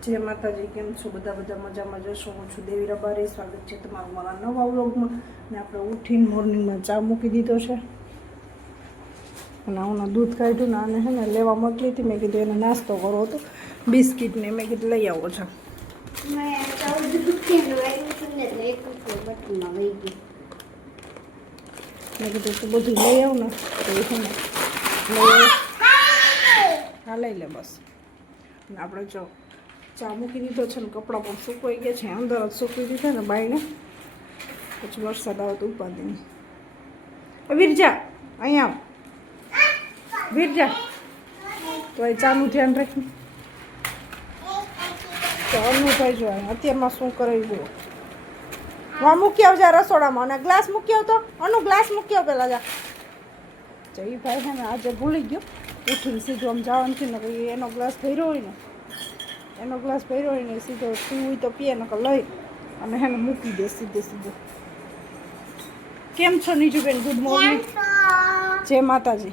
જય માતાજી, કેમ છો બધા? બધા મજામાં જશો? હું છું દેવી રબારી. સ્વાગત છે તમારું મારા નવા વ્લોગમાં. ને આપણે ઉઠીને મોર્નિંગમાં ચા મૂકી દીધો છે અને હું દૂધ કાઢ્યું ને આને છે ને લેવા મોકલી હતી. મેં કીધું એને નાસ્તો કરવો હતો, બિસ્કિટને મેં કીધું લઈ આવો છો. મેં કીધું તું બધું લઈ આવ ને તો એ છે ને હા લઈ લે બસ. અને આપણે જો ચા મૂકી દીધો છે ને કપડાં પણ સૂકવાઈ ગયા છે, અંદર જ સૂકવી દીધા ને બાઈને, પછી વરસાદ આવે તો ઉપાધિ નહીં. વીરજા અહીંયા આવ, વીરજા તો એ ચાનું ધ્યાન રાખી. તો અનુભાઈ જો અત્યારમાં શું કરે જુઓ. વા મૂકી આવજે રસોડામાં અને ગ્લાસ મૂકી આવતો. અનુ ગ્લાસ મૂકી આવ પેલા જા. તો એ ભાઈ છે ને આજે ભૂલી ગયો, ઉઠીને સીધું આમ જવાનું છે ને એનો ગ્લાસ ભર્યો હોય ને સીધો પીવું હોય તો પીએ ને લઈ અને હેને મૂકી દે સીધે સીધું. કેમ છો નીજુબેન? Good morning. જય માતાજી.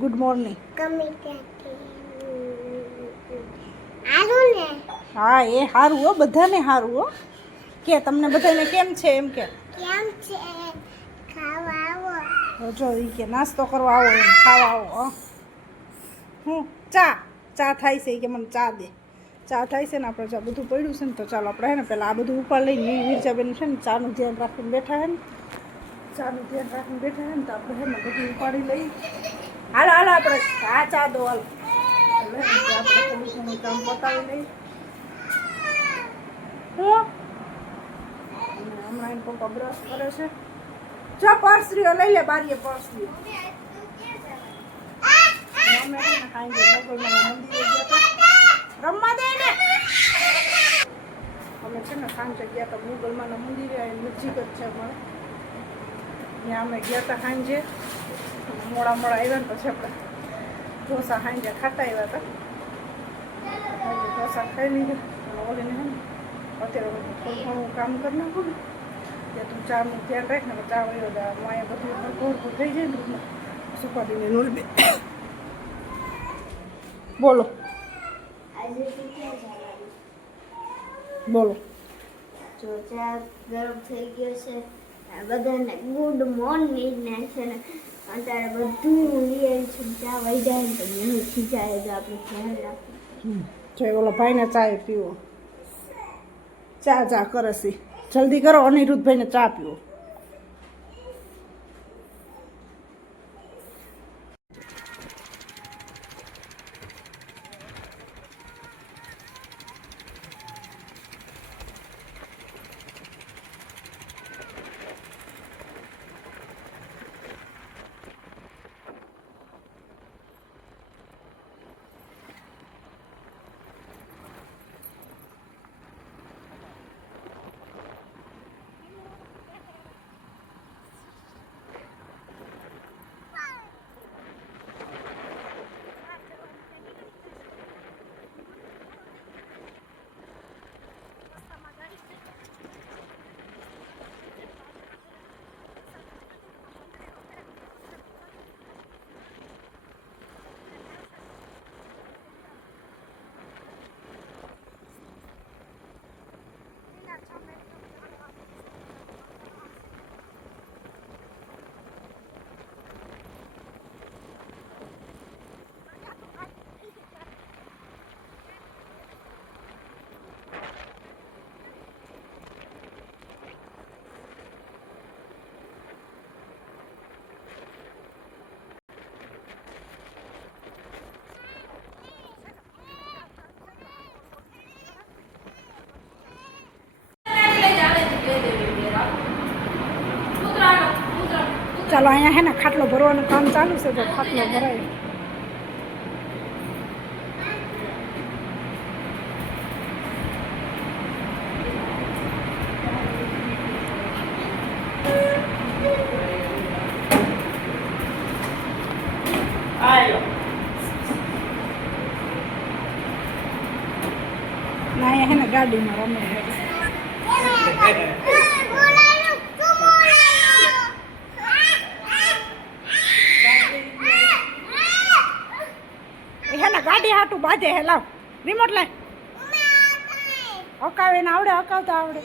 Good morning. હા એ સારું હો, બધાને સારું હો. કે તમને બધાને કેમ છે? એમ કે જો એ કે નાસ્તો કરવા આવો, એમ ખાવા આવો. હું ચા થાય છે કે મને ચા દે. ચા થાય છે ને આપણે ચા બધું પડ્યું છે ને તો ચાલો આપણે હે ને પહેલાં આ બધું ઉપર લઈને વીરજાબેન છે ને ચાનું ધ્યાન રાખીને બેઠા હે ને તો આપણે હે ને બધું ઉપાડી લઈ. હાલો આપણે હા ચા દો હાલો. એટલે આપણે થોડું કામ પતાવી લઈ. હું હમણાં એને પપ્પા બ્રશ કરે છે. જો પર્સરીઓ લઈ લે, બારીએ પર્સરીઓ. અમે છે ને ખાઈ મોગલમાના મંદિરે ગયા હતા, રમવા દે ને. અમે છે ને સાંજે ગયા હતા મોગલમાના મંદિરે, નજીક જ છે અમારે. ત્યાં અમે ગયા હતા સાંજે, મોડા આવ્યા ને પછી આપણે ઢોસા સાંજે ખાતા આવ્યા હતા. ઢોસા ખાઈ લીધા અને ઓલીને છે ને અત્યારે થોડું ઘણું કામ કરી નાખું ને ત્યાં તું ચાનું ધ્યાન રાખ ને. ચા વયો અહીંયા બધું ઘોરતું થઈ જાય ને સુપાડીને નોલબે. બોલો બોલો. જો ચા ગરમ થઈ ગયો છે. બધાને ગુડ મોર્નિંગ ને છે ને અત્યારે બધું લઈએ છે. ચા વહી જાય ને તો એનું ખીચાય તો આપણે ધ્યાન રાખવું. જો ઓલો ભાઈને ચા પીવો, ચા કરે છે. જલ્દી કરો, અનિરુદ્ધભાઈને ચા પીવો. ચાલો અહીંયા હે ને ખાટલો ભરવાનું કામ ચાલુ છે, તો ખાટલો ભરાય. ના અહીંયા હે ને ગાડીમાં રમે. ગાડી હાટું બાંધે હે લાવ રિમોટ લાય અકાવે ને આવડે અકાવતા આવડે